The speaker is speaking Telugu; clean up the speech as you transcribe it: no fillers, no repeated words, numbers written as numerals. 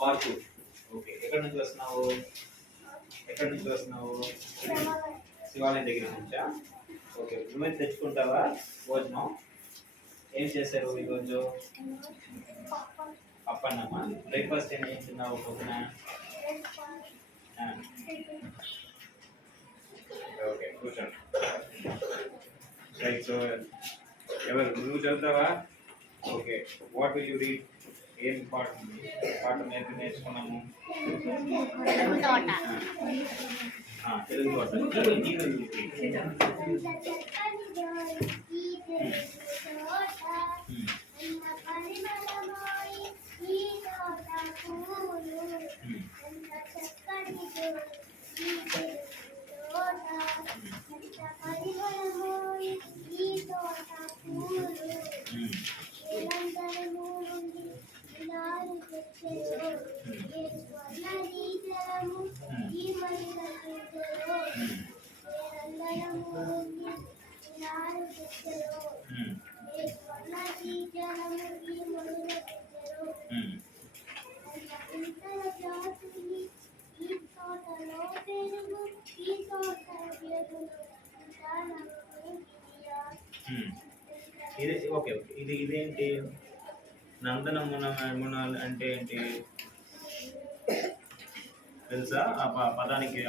పార్కు. ఓకే, ఎక్కడి నుంచి వస్తున్నావు? ఎక్కడి నుంచి వస్తున్నావు? శివాలయం దగ్గర నుంచా? ఓకే, నువ్వే తెచ్చుకుంటావా భోజనం? ఏం చేశారు ఈరోజు? పప్పన్నమ్మా. బ్రేక్ఫాస్ట్ ఏం తిన్నావు పొద్దున? ఓకే, కూర్చోండి. రైట్, సో ఎవరు నువ్వు చదువుతావా? Okay, what will you read? ఏం పాట నేర్చుకున్నాము? తెలుగు ఇది ఓకే. ఇదేంటి? నందనమునాలు అంటే ఏంటి తెలుసా? ఆ పదానికి